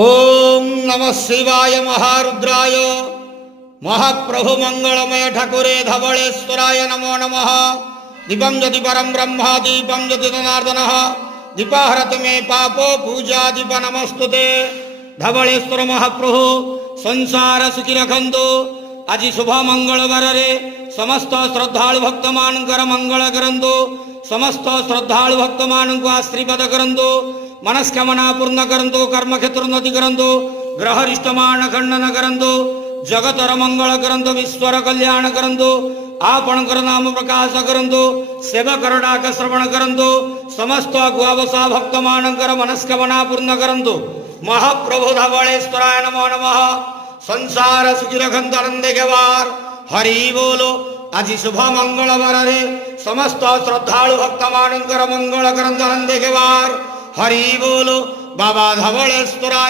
ओम नमः शिवाय महारुद्राय महाप्रभु मंगलमय ठाकुरे धवलेश्वराय नमो नमः। दीपं ज्योति परम ब्रह्म दीपं ज्योति जनार्दनः दीपाहरति मे पापो पूजा दीप नमस्तुते। धवलेश्वर महाप्रभु संसार सुखी रखंतु। आज शुभ मंगलवार रे समस्त श्रद्धालु भक्त मानकर मंगल करंतु। समस्त श्रद्धालु भक्त मान को आशीर्वाद करंतु। मनस्कामना पूर्ण करंतु। कर्म क्षेत्र उन्नति करंतु। ग्रह रिष्टमान खंडन करंतु। जगतर मंगल करंतु। विश्वर कल्याण करंतु। आपणकर नाम प्रकाश करंतु। सेवकर डाक श्रवण करंतु। समस्त गुआवसा भक्त मानकर मनस्कामना पूर्ण करंतु। महाप्रभु धवलेश्वराय नमो नमः। संसार सुखी रखंतु आनंदे के वार हरि बोलो। आज शुभ मंगलवार रे समस्त श्रद्धालु भक्त मानकर मंगल करंतु आनंदे के वार हरि बोलो। बाबा धवलेश्वराय